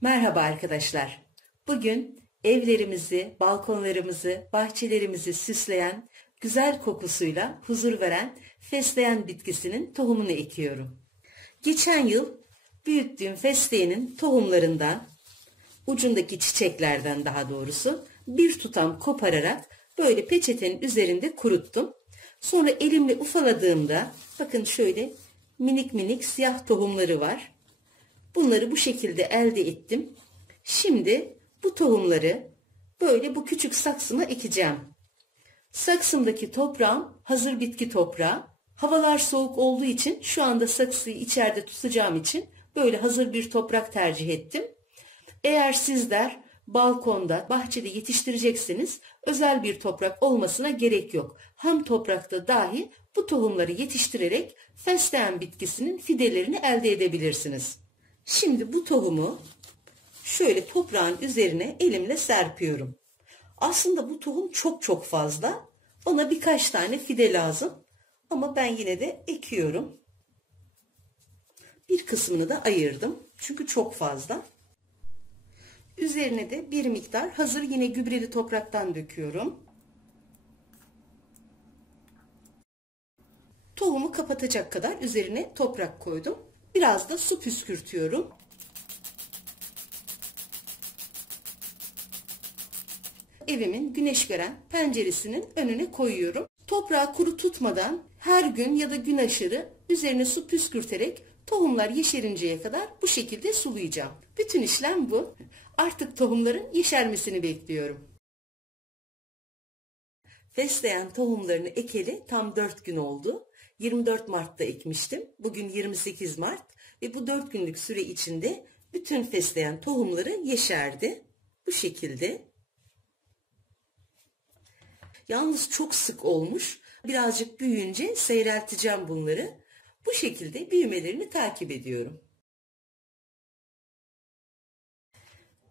Merhaba arkadaşlar. Bugün evlerimizi, balkonlarımızı, bahçelerimizi süsleyen, güzel kokusuyla huzur veren fesleğen bitkisinin tohumunu ekiyorum. Geçen yıl büyüttüğüm fesleğenin tohumlarından, ucundaki çiçeklerden daha doğrusu bir tutam kopararak böyle peçetenin üzerinde kuruttum. Sonra elimle ufaladığımda bakın şöyle minik minik siyah tohumları var. Bunları bu şekilde elde ettim. Şimdi bu tohumları böyle bu küçük saksıma ekeceğim. Saksımdaki toprağım hazır bitki toprağı. Havalar soğuk olduğu için şu anda saksıyı içeride tutacağım için böyle hazır bir toprak tercih ettim. Eğer sizler balkonda, bahçede yetiştirecekseniz özel bir toprak olmasına gerek yok. Ham toprakta dahi bu tohumları yetiştirerek fesleğen bitkisinin fidelerini elde edebilirsiniz. Şimdi bu tohumu şöyle toprağın üzerine elimle serpiyorum. Aslında bu tohum çok fazla. Bana birkaç tane fide lazım. Ama ben yine de ekiyorum. Bir kısmını da ayırdım. Çünkü çok fazla. Üzerine de bir miktar hazır yine gübreli topraktan döküyorum. Tohumu kapatacak kadar üzerine toprak koydum. Biraz da su püskürtüyorum. Evimin güneş gören penceresinin önüne koyuyorum. Toprağı kuru tutmadan her gün ya da gün aşırı üzerine su püskürterek tohumlar yeşerinceye kadar bu şekilde sulayacağım. Bütün işlem bu. Artık tohumların yeşermesini bekliyorum. Fesleğen tohumlarını ekeli tam 4 gün oldu. 24 Mart'ta ekmiştim. Bugün 28 Mart ve bu 4 günlük süre içinde bütün fesleğen tohumları yeşerdi. Bu şekilde. Yalnız çok sık olmuş. Birazcık büyüyünce seyrelteceğim bunları. Bu şekilde büyümelerini takip ediyorum.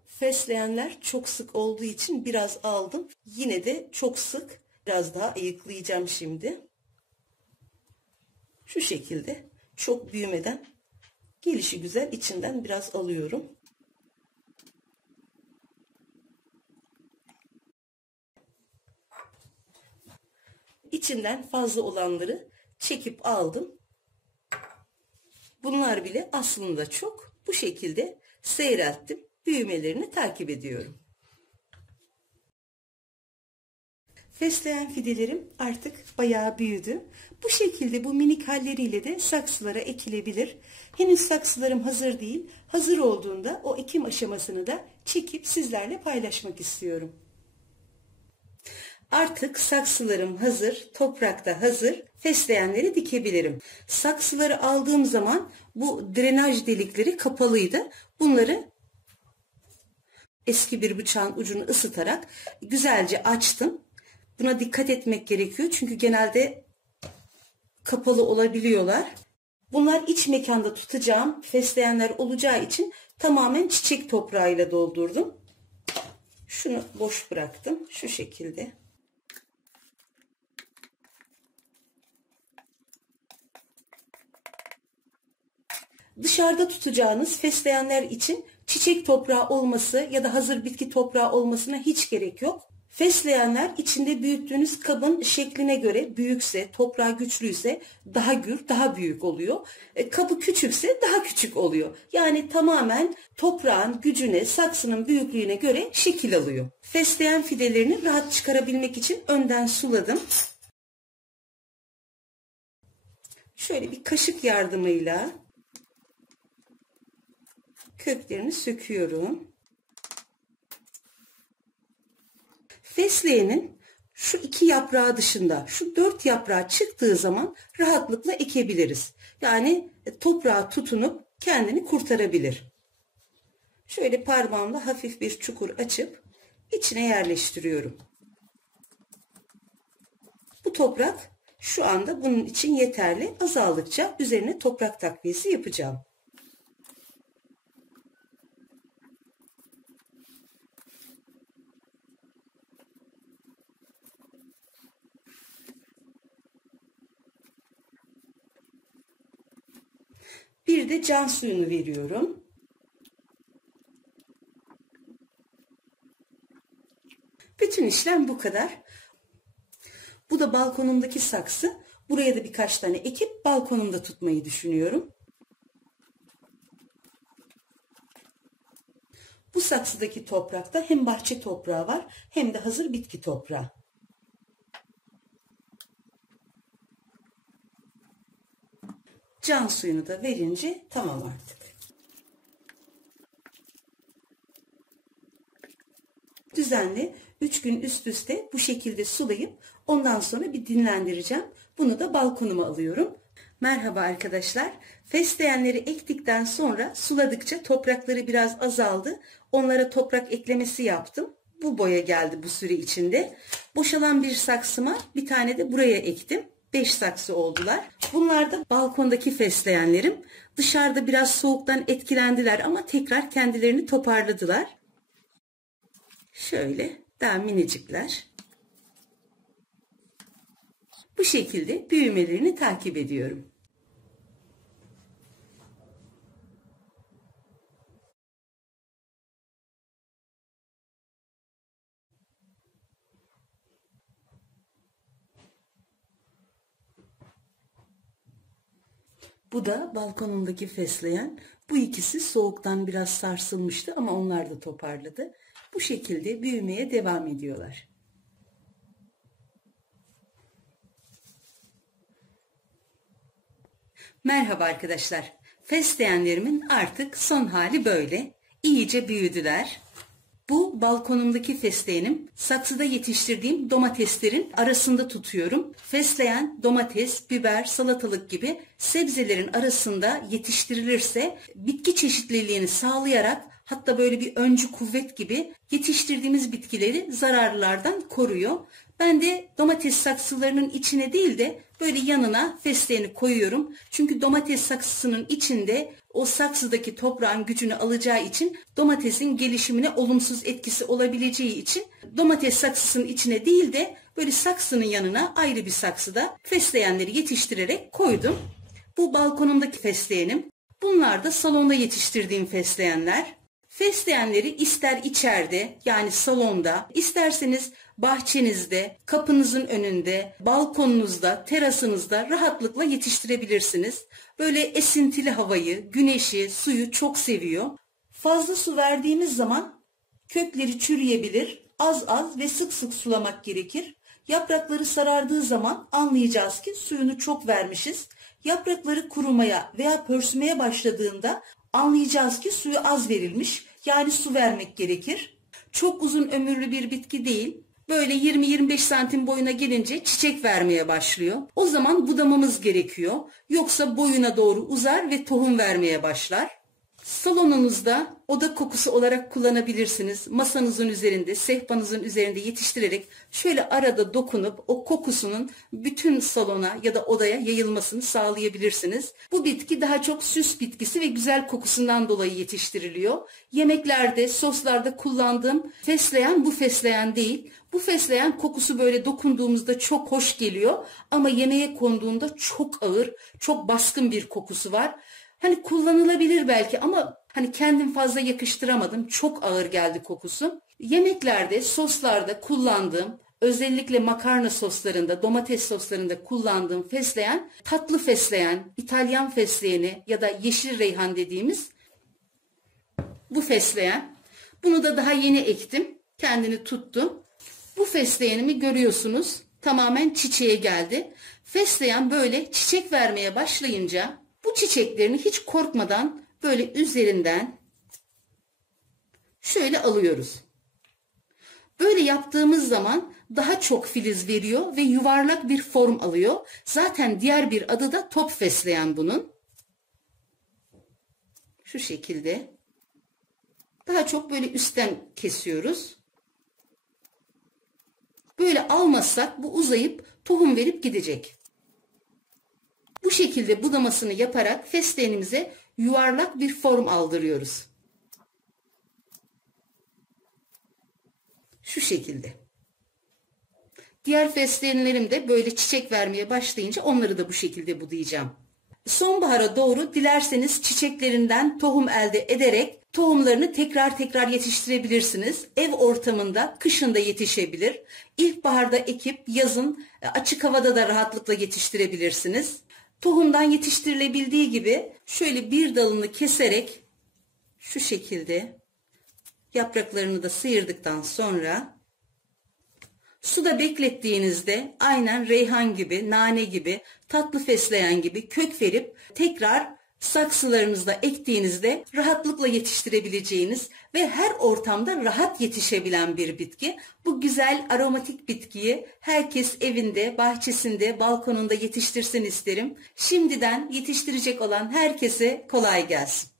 Fesleğenler çok sık olduğu için biraz aldım. Yine de çok sık. Biraz daha ayıklayacağım şimdi. Şu şekilde çok büyümeden gelişi güzel içinden biraz alıyorum. İçinden fazla olanları çekip aldım. Bunlar bile aslında çok. Bu şekilde seyrelttim. Büyümelerini takip ediyorum. Fesleğen fidelerim artık bayağı büyüdü. Bu şekilde bu minik halleriyle de saksılara ekilebilir. Henüz saksılarım hazır değil. Hazır olduğunda o ekim aşamasını da çekip sizlerle paylaşmak istiyorum. Artık saksılarım hazır, toprakta hazır, fesleğenleri dikebilirim. Saksıları aldığım zaman bu drenaj delikleri kapalıydı. Bunları eski bir bıçağın ucunu ısıtarak güzelce açtım. Buna dikkat etmek gerekiyor çünkü genelde kapalı olabiliyorlar. Bunlar iç mekanda tutacağım fesleğenler olacağı için tamamen çiçek toprağıyla doldurdum. Şunu boş bıraktım şu şekilde. Dışarıda tutacağınız fesleğenler için çiçek toprağı olması ya da hazır bitki toprağı olmasına hiç gerek yok. Fesleğenler içinde büyüttüğünüz kabın şekline göre büyükse, toprağı güçlüyse daha gür, daha büyük oluyor. Kabı küçükse daha küçük oluyor. Yani tamamen toprağın gücüne, saksının büyüklüğüne göre şekil alıyor. Fesleğen fidelerini rahat çıkarabilmek için önden suladım. Şöyle bir kaşık yardımıyla köklerini söküyorum. Fesleğenin şu 2 yaprağı dışında şu 4 yaprağı çıktığı zaman rahatlıkla ekebiliriz. Yani toprağa tutunup kendini kurtarabilir. Şöyle parmağımla hafif bir çukur açıp içine yerleştiriyorum. Bu toprak şu anda bunun için yeterli. Azaldıkça üzerine toprak takviyesi yapacağım. Bir de can suyunu veriyorum. Bütün işlem bu kadar. Bu da balkonumdaki saksı. Buraya da birkaç tane ekip balkonumda tutmayı düşünüyorum. Bu saksıdaki toprakta hem bahçe toprağı var hem de hazır bitki toprağı. Can suyunu da verince tamam artık. Düzenli 3 gün üst üste bu şekilde sulayıp ondan sonra bir dinlendireceğim. Bunu da balkonuma alıyorum. Merhaba arkadaşlar. Fesleğenleri ektikten sonra suladıkça toprakları biraz azaldı. Onlara toprak eklemesi yaptım. Bu boya geldi bu süre içinde. Boşalan bir saksıma bir tane de buraya ektim. 5 saksı oldular. Bunlar da balkondaki fesleğenlerim. Dışarıda biraz soğuktan etkilendiler ama tekrar kendilerini toparladılar. Şöyle daha minicikler. Bu şekilde büyümelerini takip ediyorum. Bu da balkonumdaki fesleğen. Bu ikisi soğuktan biraz sarsılmıştı ama onlar da toparladı. Bu şekilde büyümeye devam ediyorlar. Merhaba arkadaşlar. Fesleğenlerimin artık son hali böyle. İyice büyüdüler. Bu balkonumdaki fesleğenim. Saksıda yetiştirdiğim domateslerin arasında tutuyorum. Fesleğen, domates, biber, salatalık gibi sebzelerin arasında yetiştirilirse bitki çeşitliliğini sağlayarak hatta böyle bir öncü kuvvet gibi yetiştirdiğimiz bitkileri zararlardan koruyor. Ben de domates saksılarının içine değil de böyle yanına fesleğeni koyuyorum. Çünkü domates saksısının içinde o saksıdaki toprağın gücünü alacağı için domatesin gelişimine olumsuz etkisi olabileceği için domates saksısının içine değil de böyle saksının yanına ayrı bir saksıda fesleğenleri yetiştirerek koydum. Bu balkonumdaki fesleğenim. Bunlar da salonda yetiştirdiğim fesleğenler. Fesleğenleri ister içeride yani salonda, isterseniz bahçenizde, kapınızın önünde, balkonunuzda, terasınızda rahatlıkla yetiştirebilirsiniz. Böyle esintili havayı, güneşi, suyu çok seviyor. Fazla su verdiğimiz zaman kökleri çürüyebilir. Az az ve sık sık sulamak gerekir. Yaprakları sarardığı zaman anlayacağız ki suyunu çok vermişiz. Yaprakları kurumaya veya pörsümeye başladığında anlayacağız ki suyu az verilmiş. Yani su vermek gerekir. Çok uzun ömürlü bir bitki değil. Böyle 20-25 santim boyuna gelince çiçek vermeye başlıyor. O zaman budamamız gerekiyor. Yoksa boyuna doğru uzar ve tohum vermeye başlar. Salonunuzda oda kokusu olarak kullanabilirsiniz. Masanızın üzerinde, sehpanızın üzerinde yetiştirerek şöyle arada dokunup o kokusunun bütün salona ya da odaya yayılmasını sağlayabilirsiniz. Bu bitki daha çok süs bitkisi ve güzel kokusundan dolayı yetiştiriliyor. Yemeklerde, soslarda kullandığım fesleğen bu fesleğen değil. Bu fesleğen kokusu böyle dokunduğumuzda çok hoş geliyor ama yemeğe konduğunda çok ağır, çok baskın bir kokusu var. Hani kullanılabilir belki ama hani kendim fazla yakıştıramadım. Çok ağır geldi kokusu. Yemeklerde, soslarda kullandığım, özellikle makarna soslarında, domates soslarında kullandığım fesleğen, tatlı fesleğen, İtalyan fesleğeni ya da yeşil reyhan dediğimiz bu fesleğen. Bunu da daha yeni ektim. Kendini tuttu. Bu fesleğenimi görüyorsunuz. Tamamen çiçeğe geldi. Fesleğen böyle çiçek vermeye başlayınca bu çiçeklerini hiç korkmadan böyle üzerinden şöyle alıyoruz. Böyle yaptığımız zaman daha çok filiz veriyor ve yuvarlak bir form alıyor. Zaten diğer bir adı da top fesleğen bunun. Şu şekilde. Daha çok böyle üstten kesiyoruz. Böyle almazsak bu uzayıp tohum verip gidecek. Bu şekilde budamasını yaparak fesleğenimize yuvarlak bir form aldırıyoruz. Şu şekilde. Diğer fesleğenlerim de böyle çiçek vermeye başlayınca onları da bu şekilde budayacağım. Sonbahara doğru dilerseniz çiçeklerinden tohum elde ederek tohumlarını tekrar yetiştirebilirsiniz. Ev ortamında kışın da yetişebilir. İlkbaharda ekip yazın açık havada da rahatlıkla yetiştirebilirsiniz. Tohumdan yetiştirilebildiği gibi şöyle bir dalını keserek şu şekilde yapraklarını da sıyırdıktan sonra suda beklettiğinizde aynen reyhan gibi, nane gibi, tatlı fesleğen gibi kök verip tekrar saksılarınızda ektiğinizde rahatlıkla yetiştirebileceğiniz ve her ortamda rahat yetişebilen bir bitki. Bu güzel aromatik bitkiyi herkes evinde, bahçesinde, balkonunda yetiştirsin isterim. Şimdiden yetiştirecek olan herkese kolay gelsin.